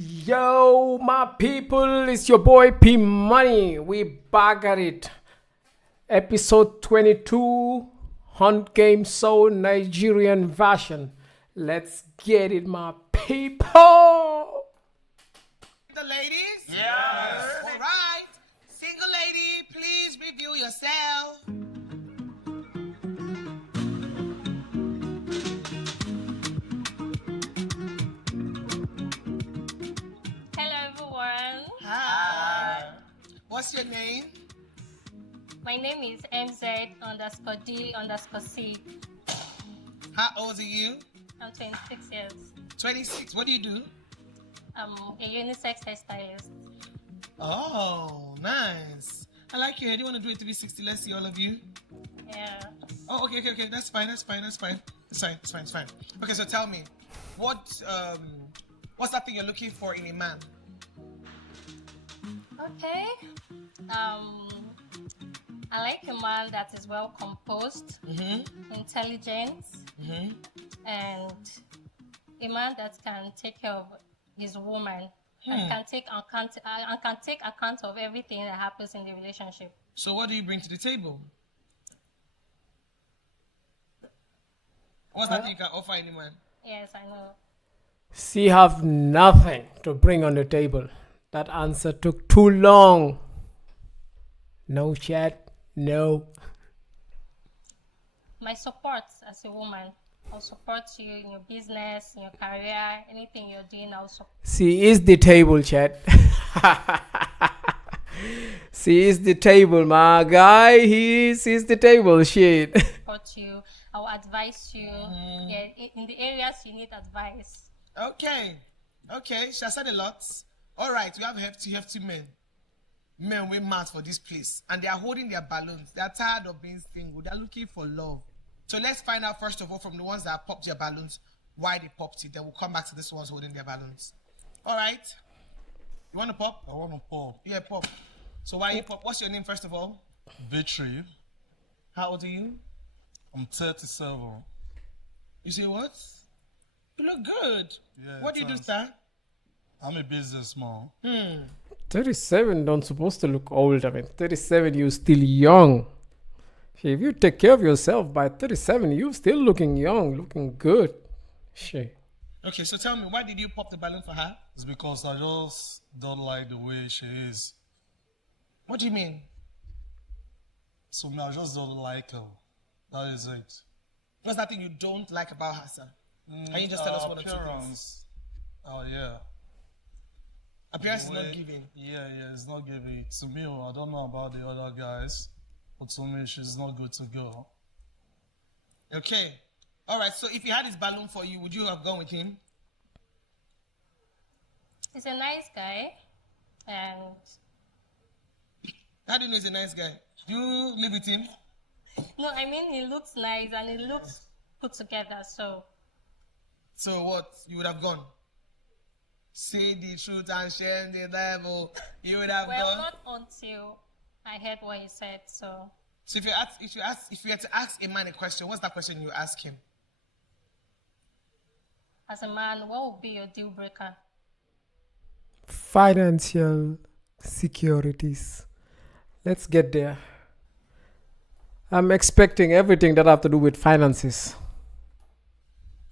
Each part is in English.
Yo, my people, it's your boy P Money. We back at it. Episode 22, Hunt Game Soul Nigerian version. Let's get it, my people. The ladies? Yes. All right. Single lady, please review yourself. Hello everyone. Hi. What's your name? My name is MZ_D_C. How old are you? I'm 26 years. 26. What do you do? I'm a unisex hairstylist. Oh, nice. I like your hair. Do you want to do a 360? Let's see all of you. Yeah. Oh, okay. That's fine. It's fine. Okay, so tell me, what's that thing you're looking for in a man? Okay. I like a man that is well composed, intelligent, and a man that can take care of his woman and can take account of everything that happens in the relationship. So what do you bring to the table? What's that thing you can offer any man? Yes, I know. She have nothing to bring on the table. That answer took too long. No chat, no. My support as a woman. I'll support you in your business, in your career, anything you're doing, I'll support She is the table, chat. She is the table, my guy. He's the table, shit. you. I'll advise you in the areas you need advice. Okay. She has said a lot. All right, we have hefty men. Men were mad for this place, and they are holding their balloons. They are tired of being single. They are looking for love. So let's find out first of all from the ones that popped their balloons why they popped it. Then we'll come back to this ones holding their balloons. All right. You want to pop? I want to pop. Yeah, pop. So why you pop? What's your name first of all? Victory. How old are you? I'm 37. You say what? You look good. Yeah, What do you do, sir? I'm a businessman. 37 don't supposed to look old. I mean, 37, you still young. If you take care of yourself by 37, you still looking young, looking good. Shit. Okay, so tell me, why did you pop the balloon for her? It's because I just don't like the way she is. What do you mean? So me, I just don't like her. That is it. What's that thing you don't like about her, sir? Can you just tell us one or two things? Appearance. Oh, yeah. Appearance is The not way- giving. Yeah, it's not giving. To me, I don't know about the other guys, but to me, she's not good to go. Okay. All right, so if he had his balloon for you, would you have gone with him? He's a nice guy, and How do you know he's a nice guy? Do you live with him? no, I mean he looks nice and he looks put together. So So what? You would have gone? Say the truth and share the devil. You would have well, gone? not until I heard what he said. So So if you had to ask a man a question, what's that question you ask him? as a man, what would be your deal breaker? Financial securities. Let's get there. I'm expecting everything that have to do with finances.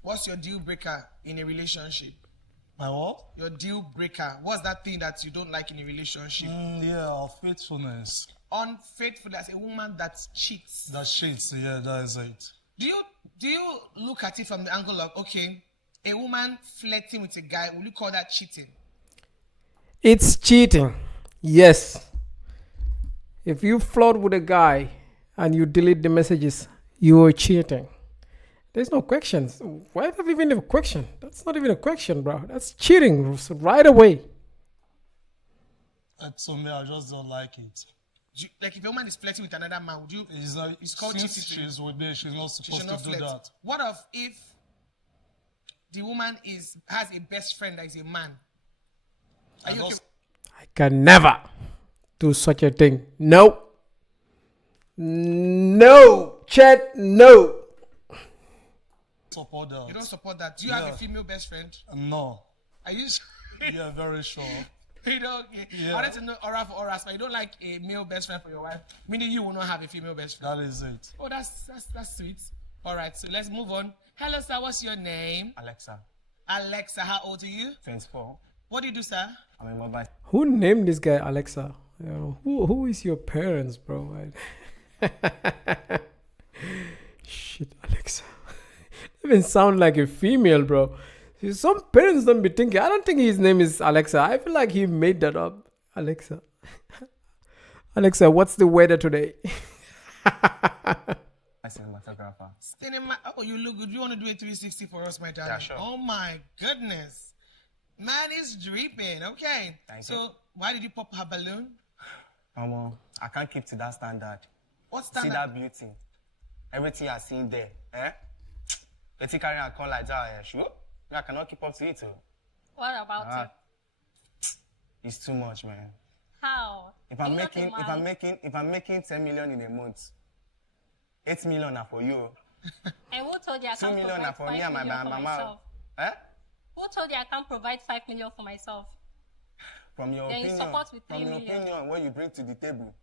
What's your deal breaker in a relationship? My what? Your deal breaker. What's that thing that you don't like in a relationship? Yeah, faithfulness. Unfaithfulness, a woman that cheats. That shit, yeah, that is it. Do you look at it from the angle of, okay, a woman flirting with a guy, will you call that cheating? It's cheating. Yes. If you flirt with a guy and you delete the messages, you are cheating. There's no questions. Why not even a question? That's not even a question, bro. That's cheating right away. To me, I just don't like it. Like if a woman is flirting with another man, would you? It's called Since cheating. she's with me, she's not She supposed should not to do flirt. that. What if the woman has a best friend that is a man? Are you okay? I can never do such a thing. No. No. Chat, no. Support that. You don't support that. Do you have a female best friend? No. Are you? Yeah, very sure. You don't. Yeah. I wanted to know oral for oral, but you don't like a male best friend for your wife, meaning you will not have a female best friend. That is it. Oh, that's sweet. All right, so let's move on. Hello, sir. What's your name? Alexa, Alexa. How old are you? 24. What do you do, sir? I'm a mobile Who named this guy Alexa? Who is your parents, bro? Shit, Alexa. Even sound like a female, bro. Some parents don't be thinking. I don't think his name is Alexa. I feel like he made that up. Alexa. Alexa, what's the weather today? cinematographer. Cinema. Oh, you look good. You want to do a 360 for us, my darling? Yeah, sure. Oh my goodness, man is dripping. Okay. Thank so you. why did you pop her balloon? I can't keep to that standard. What See standard? that beauty? Everything I seen there, eh? Let's carry a call like that, sure? I cannot keep up to it, too. What about Ah. it? It's too much, man. How? If I'm You're not a making man. 10 million in a month, 8 million are for you. And who told you I 2 can't million provide are for 5 me and my million for mama. myself? Eh? Who told you I can't provide 5 million for myself? From your Then you opinion, support with 3 from your million. opinion, what you bring to the table.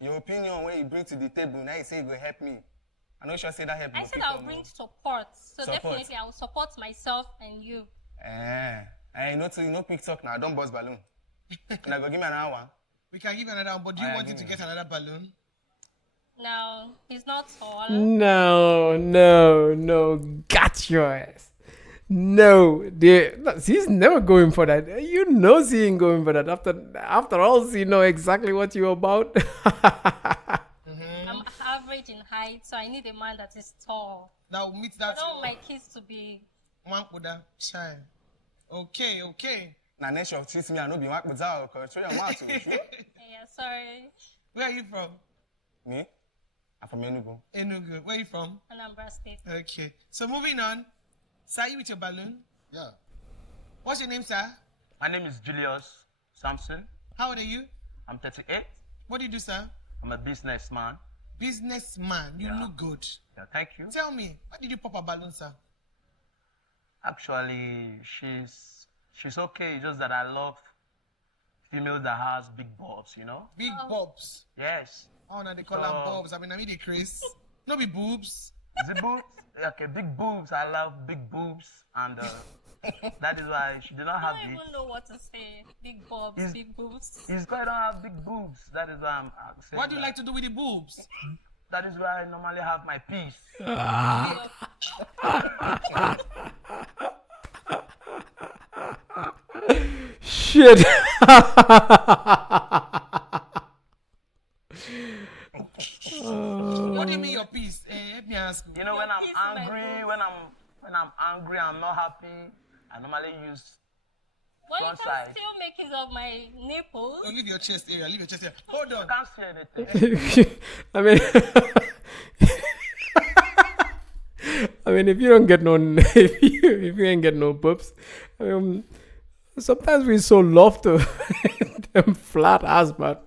Your opinion, what you bring to the table, now you say it will help me. I'm not sure say that help I no said people I'll no. bring support. So Support. definitely I will support myself and you. You know quick talk now, don't bust balloon. And I go give me another one. We can give you another one, but do you Oh, yeah, want him give to me. get another balloon? Now, he's not tall. No. Got your ass. No, he's never going for that. You know he ain't going for that. After all, he know exactly what you're about. I'm average in height, so I need a man that is tall. Now meet I that don't want my kids to be. one with that shine. Okay. Now next year treat me, I know be work with that because show you want to. Yeah, sorry. Where are you from? Me? I'm from Enugu. Enugu. Where are you from? Anambra State. Okay. So moving on. Sir, you with your balloon? Yeah. What's your name, sir? My name is Julius Sampson. How old are you? I'm 38. What do you do, sir? I'm a businessman. Businessman. You Yeah. look good. Yeah, thank you. Tell me, why did you pop a balloon, sir? Actually, she's okay. It's just that I love females that has big bobs, you know? Big bobs. Yes. Oh, now they call So- them bobs. I mean the Chris. No be boobs. Is it boobs? Okay, big boobs. I love big boobs. And that is why she did not I have don't big. even know what to say. Big bobs, Is- big boobs. It's because I don't have big boobs. That is why I'm saying What do you that. like to do with the boobs? That is why I normally have my piece. Shit. What do you mean your piece? Let me ask you. You know, when Your I'm piece in my angry, boobs. when I'm angry, I'm not happy. I normally use. Well, you One can side. still make use of my nipples. Oh, leave your chest area. Leave your chest area. Hold I on. can't see anything. I mean, if you don't get no, if you ain't get no pups, sometimes we so love to them flat ass, but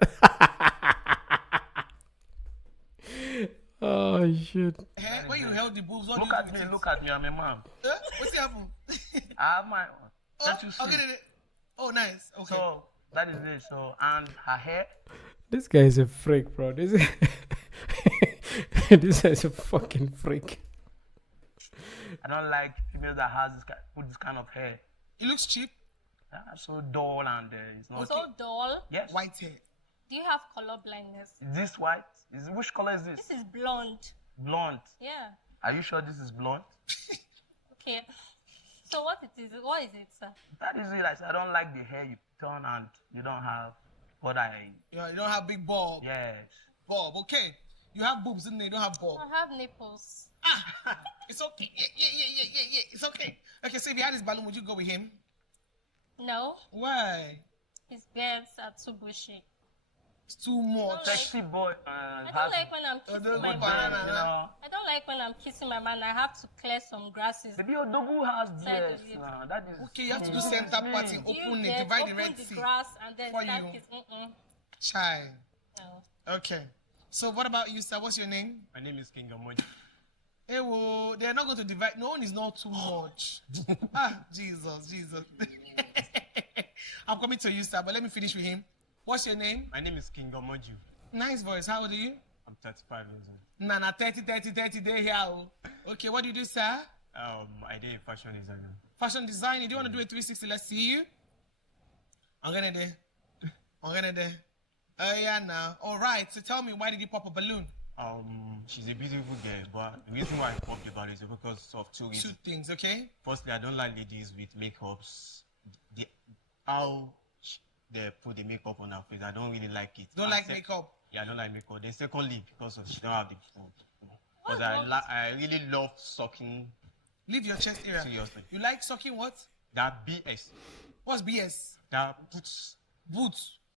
oh shit. When you held the boobs, what Look do you at do me, with it? look at me, I'm a man. What's happened? I have my. Can't you see? Okay. Oh, nice. Okay. So that is it. So and her hair. This guy is a freak, bro. This is a fucking freak. I don't like females that has this kind of hair. It looks cheap. So dull and it's not. So dull. Yes. White hair. Do you have color blindness? Is this white? Which color is this? This is blonde. Blonde. Yeah. Are you sure this is blonde? Okay. So what it is? What is it, sir? That is it. I said, I don't like the hair you turn and you don't have what I. You don't have big bulb. Yes. Bulb. Okay. You have boobs and you don't have bulb. I have nipples. It's okay. Yeah. It's okay. Okay, so if you had this balloon, would you go with him? No, Why? his beards are too bushy. It's too much. Sexy boy. I don't like when I'm kissing don't my go man. banana. You know. I don't like when I'm kissing my man. I have to clear some grasses. Maybe your dogu has Side beards of it. now. That is. Okay, you have to do center party, Do you open it, get- divide the open Red the Sea. grass and then For start you. kissing. Child. No. Okay. So what about you, sir? What's your name? My name is King Omoji. Hey, well, they're not going to divide. No one is not too much. Jesus. I'm coming to you, sir, but let me finish with him. What's your name? My name is King Omoju. Nice voice. How old are you? I'm 35 years old. Nana, 30, day here. Oh. Okay, what do you do, sir? I did a fashion designer. Fashion design. You do want to do a 360? Let's see you. I'm gonna do. Oh, yeah, now. All right, so tell me, why did you pop a balloon? She's a beautiful girl, but the reason why I popped about it is because of two reasons. Two things, okay? Firstly, I don't like ladies with makeups. How they put the makeup on her face, I don't really like it. Don't like makeup? Yeah, I don't like makeup. Then secondly, because she don't have the food. Because I really love sucking. Leave your chest area. Seriously. You like sucking what? That BS. What's BS? That boots. Boots.